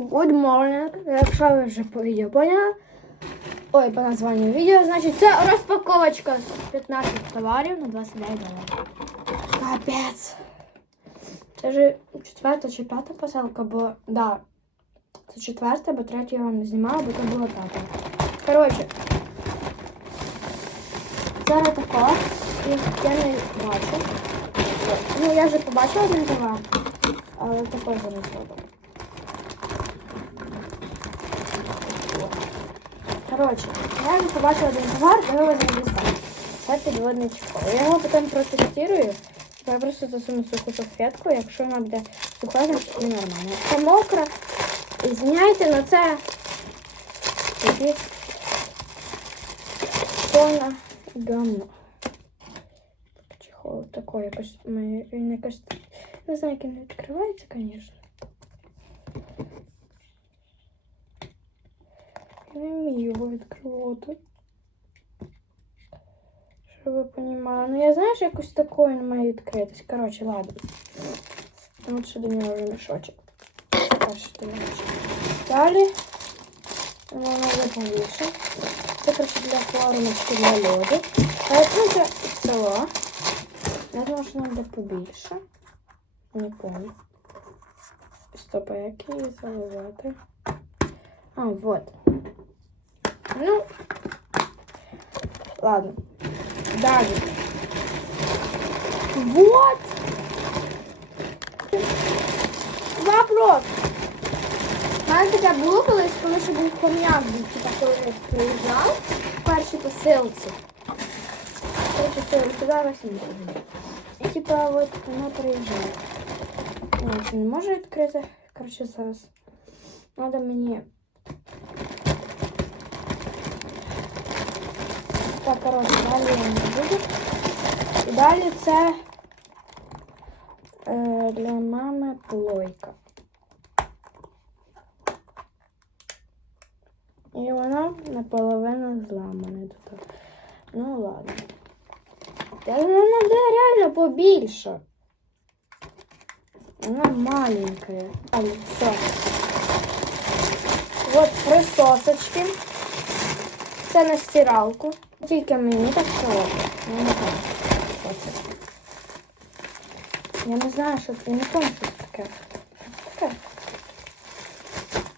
Good morning. Якщо ви вже по відео поняли. Ой, по названню відео, значить це розпаковочка з 15 товарів на 29 доларів. Капець. Це вже четверта чи п'ята посилка, бо да, це четверта, бо третю я вам не знімала, бо це була п'ята. Коротше, це не тако. Я не бачу. Ну, я вже побачила один товар, але також зараз зробила. Коротше, я вже побачила один товар, ми його дістанемо. Це підводний чехол. Я його потім протестую. Я просто засуну суху салфетку, якщо вона буде суха, значить і нормально. Якщо мокра, звиняйте, але це тоді повна гамно. Чехол такий якось він якось. Не знаю, як він відкривається, звісно. Не вмію його відкривати. Щоб. Ну я знаю, що якось такою він має відкритись. Коротше, ладно. От що до нього вже мішочок. Перший мішочок. Далі. Воно вже повіше. Це для формочки для льоду. А це вже село. Я думаю, нам буде побільше. Не помню. Стоп, а як її заливати? А, вот. Ну, ладно. Далее. Вот. Вопрос. У мене таке було колись, коли ще був хом'як, був, типа, коли я приїжджав в першій посилці. Короче, все, зараз не буде. І типа от вона приїжджає. Ні, це не може відкрити. Короче, зараз. Надо мені Коротше, далі я не буду. І далі це е, для мами плойка. І вона наполовину зламана тут. Ну ладно. Та вона реально побільше. Вона маленькая. А, все. Вот присосочки. Це на стиралку. Тільки мені так солодко. Я не знаю, що це. Я не знаю, що це. Я не пам'ятаю, що це таке. Що це таке?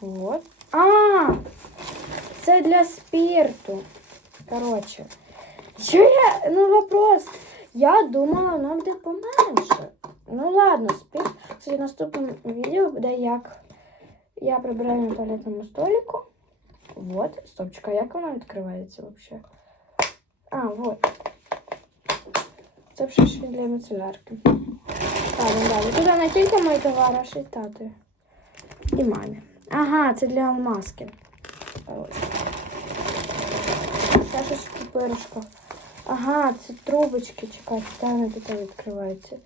Вот. А! Це для спирту. Коротше. Що я? Ну вопрос. Я думала, воно буде поменше. Ну ладно, спирт. Кстати, в наступному відео буде як я прибираю на туалетному столику. Вот, стопчика, як вона відкривається взагалі? А, вот. Це ще для мицелярки. Ладно, далі. Туди не тільки мої товари, а ще й тати. І мамі. Ага, це для алмазки. Ще щось пупирушках. Ага, це трубочки, чекайте, де вони тут відкриваються.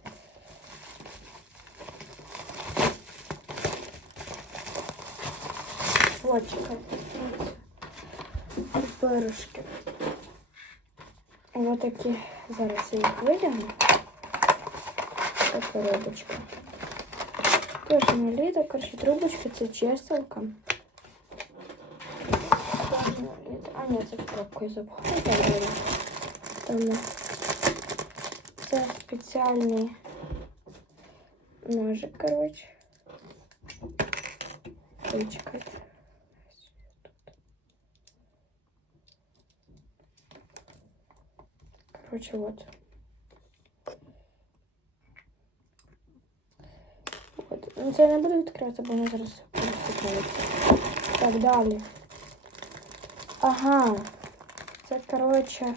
Вот, чекайте. Пупирушки. Ось такі. Зараз я їх витягну. Це коробочка. Теж наліта, коротше, трубочка, це чистилка. Теж наліта. А, ні, це коробку я забула. Тому це спеціальний ножик, коротше. Ой, чекайте. Короче, вот. Вот. Ну, я не буду відкривати, бо воно зараз. Так, далі. Ага. Це, короче,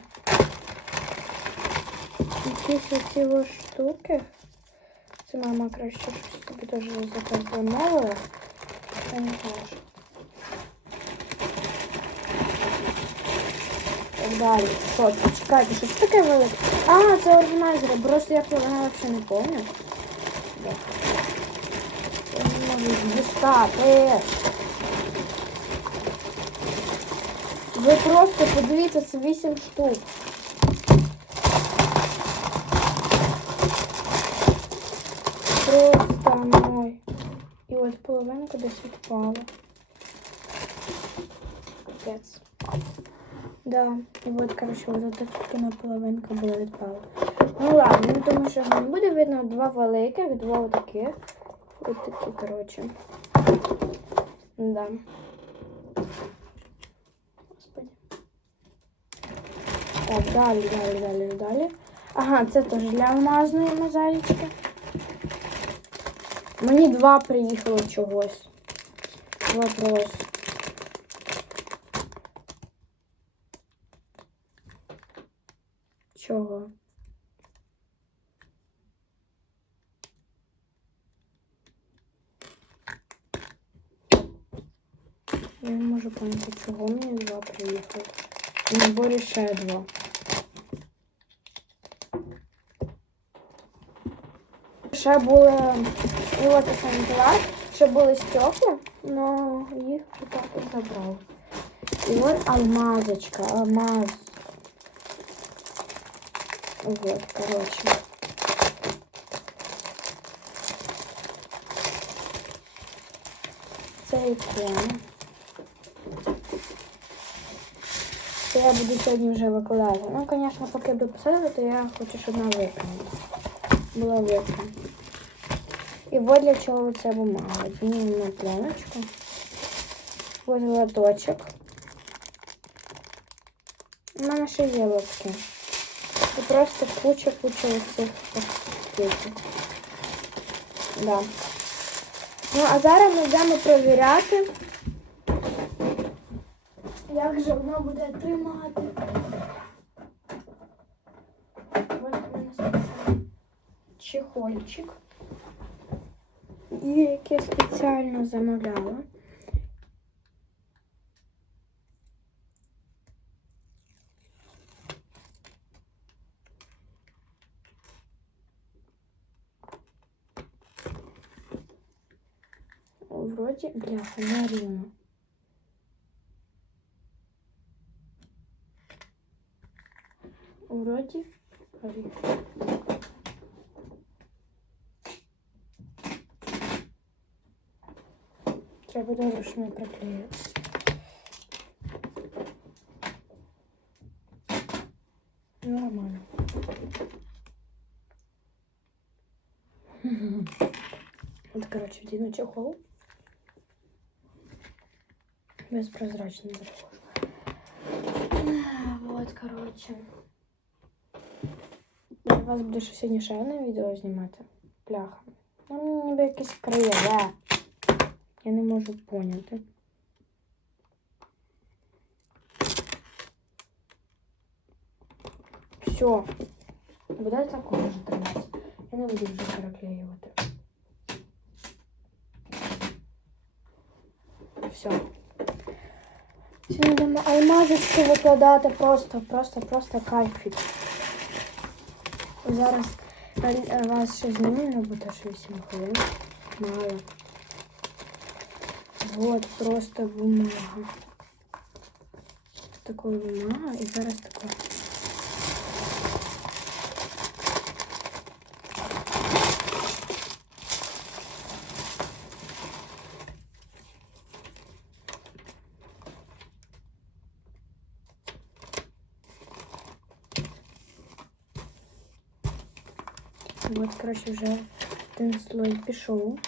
якісь оці ось штуки. Це мама краще щось собі теж заказ замовила. Я не знаю, що. Так далі. Це? Чекайте, що це таке велике? А, це органайзери. Просто я про вона взагалі не пам'ятаю. Я можу дістати. Ви просто подивіться, це 8 штук. Просто мой. І от половинка десь відпала. Капець. Да, і от, коротше, от тут на половинка була відпала. Ну ладно, ну тому що буде видно два великих, два отаких. Ось такі, коротше. Да. Господи. Так, далі, далі, далі, далі. Ага, це теж для алмазної мозаїчки. Мені два приїхало чогось. Вопрос. Чого? Я не можу поняти, чого мені два приїхали. В наборі ще два. Ще були і от і санітар, ще були стекла, але їх так забрав. І от алмазочка, алмаз. Вот, короче. Це ікона. Це я буду сьогодні вже викладати. Ну, звісно, поки буду писати, то я хочу, щоб вона виконана. Була виконана. І от для чого ця бумага. Змінимо пленочку. Ось лоточок. У мене ще є лотки. І просто куча-куча оцих пакетів. Да. Ну, а зараз ми йдемо провіряти, як же воно буде тримати. Чехольчик. І яке спеціально замовляла. Вроде, бляха, не рівно. Вроді рівно. Треба добре, що не приклею. Нормально. Вот, короче, вдіну чехол. Безпрозрачный захож. Вот, короче. Я вас буду ще сьогодні ще одне відео знімати. Пляха. Ну, ніби якесь краєве. Я не можу поняти. Все. Буде такого вже триматися. Я не буду вже переклеювати. Все. Сьогодні будемо алмазочки викладати просто, просто, просто кайфік. Зараз е, вас ще зніму, бо то ще 8 хвилин. Мало. Вот просто бумага. Такая бумага і зараз така. Вот, короче, вже один слой пішов.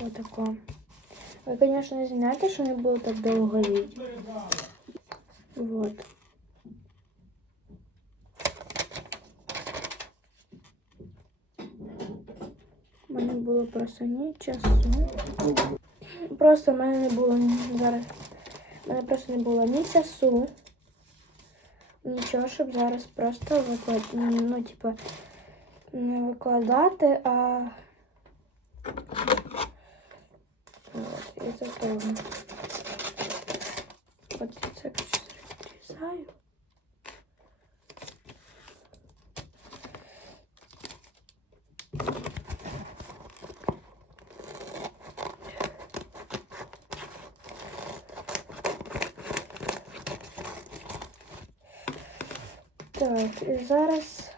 Вот. Такое. Ви, звісно, знаєте, що не було так довго відео. Вот. У мене було просто ні часу. Просто в мене не було зараз. У мене просто не було ні часу. Нічого, щоб зараз просто виклад... ну, типа, не викладати, а із-за того. От я це щось відрізаю. Так, і зараз.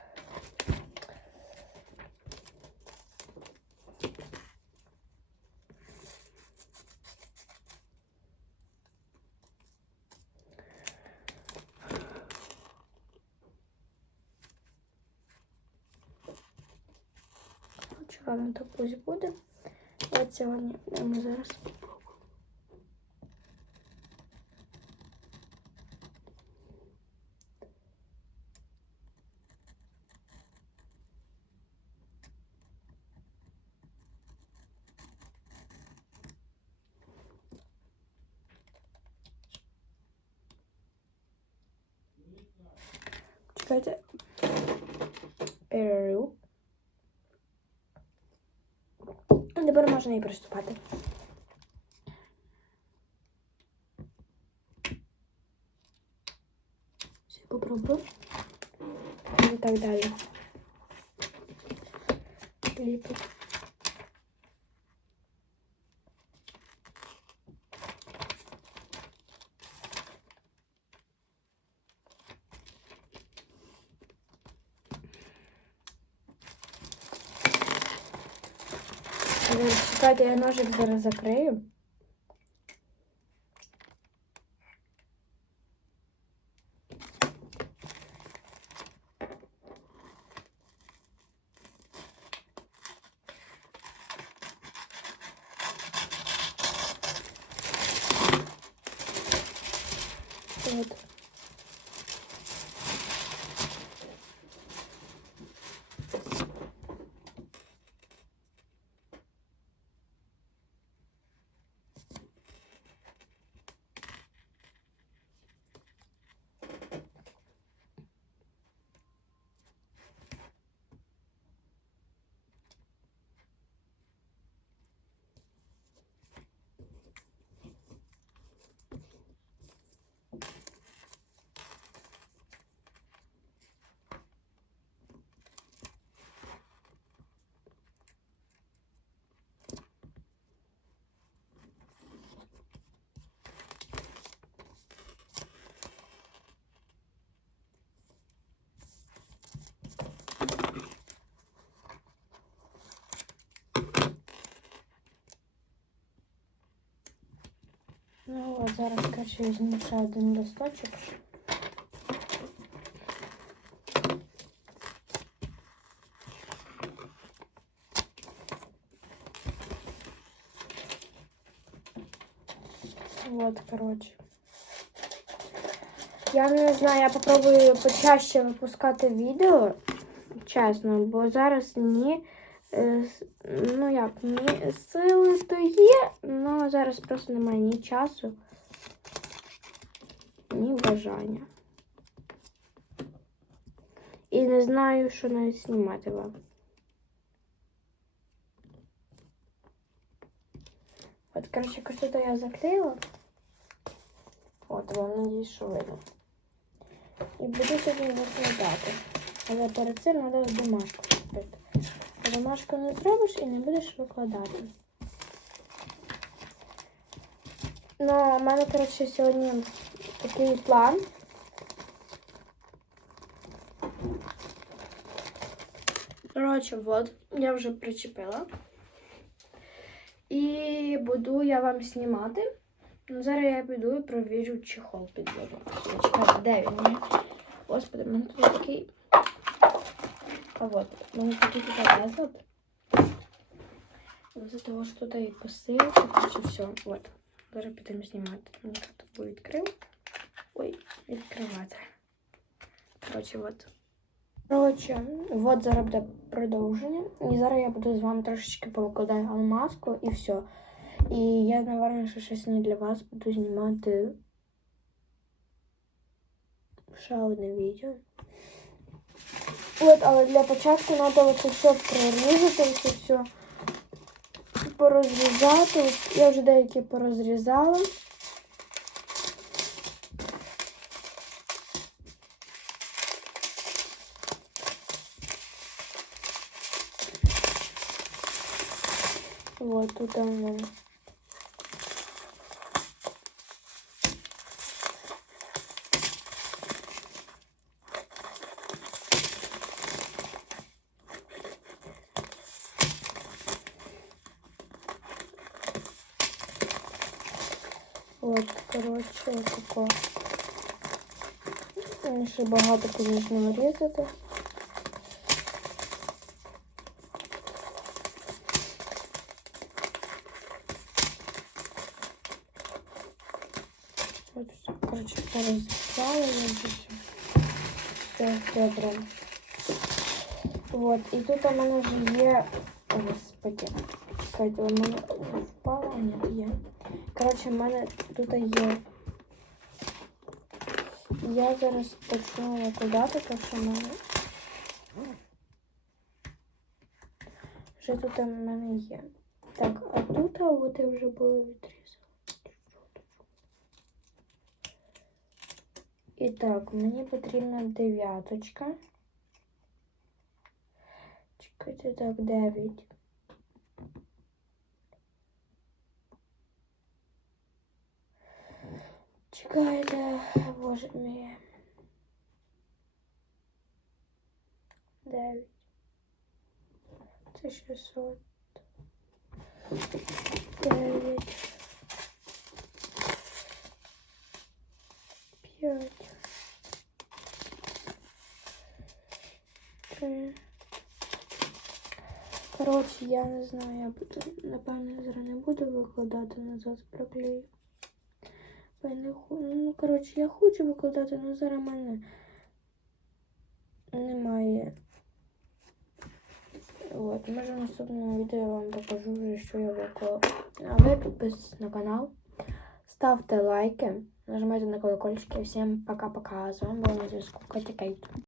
Хочу ладно, то пусть буде. От сьогодні ми зараз попробуємо. Чекайте. Перерив. Тепер можна і приступати. Все попробую. І так далі. Ліпить. Зараз, Чекайте, я ножик зараз закрию. Вот. Ну от зараз, коротше, візьму ще один листочок. Вот, коротше. Я не знаю, я попробую почаще випускати відео, чесно, бо зараз ні. е, Ну як, ні, сили то є, але зараз просто немає ні часу, ні бажання. І не знаю, що навіть знімати вам. От, коротше, що-то я заклеїла. От, вам надіюсь, що. І буду сьогодні викладати. Але перед цим треба домашку зробити. А Домашку не зробиш і не будеш викладати. Ну, у мене, коротше, сьогодні такий план. Коротше, от, я вже причепила. І буду я вам знімати. Ну, зараз я піду і провірю чехол під воду. Чекайте, де він? Господи, мене тут такий. А вот, у мене тут разлад. Из-за того, що тут і посилка, короче, все. Вот. Зараз підемо знімати. Мені тут відкрив. Ой, відкривати. Короче, вот. Коротше, от зараз буде продовження. І зараз я буду з вами трошечки повикладаю алмазку і все. І я, напевно, що щось не для вас буду знімати ще одне відео. От, але для початку треба оце все прорізати, це все порозрізати. Я вже деякі порозрізала. Вот тут у мене. От, коротше, тако. Мені ще багато, звісно, різати. От все, коротше, порозрізала я вже все. Все добре. Вот, і тут у мене вже є. Господи. Чекайте, у мене впала? Ні, є. Коротше, в мене тут є. Я зараз почну викладати, тому що в мене. Вже тут у мене є. Так, а тут а от я вже було відрізала. І так, мені потрібна дев'яточка. Чекайте, так, дев'ять. Чекайте, боже мій. Дев'ять. Це 600. Дев'ять. П'ять. Три. Коротше, я не знаю, я буду, напевно, зараз не буду викладати назад проклею. Ху... Ну, коротше, я хочу викладати, але зараз в мене немає. От, може в наступному відео я вам покажу вже, що я виклала. А ви підписуйтесь на канал, ставте лайки, нажимайте на колокольчики. Всім пока-пока. З вами була на зв'язку Катя Кейт.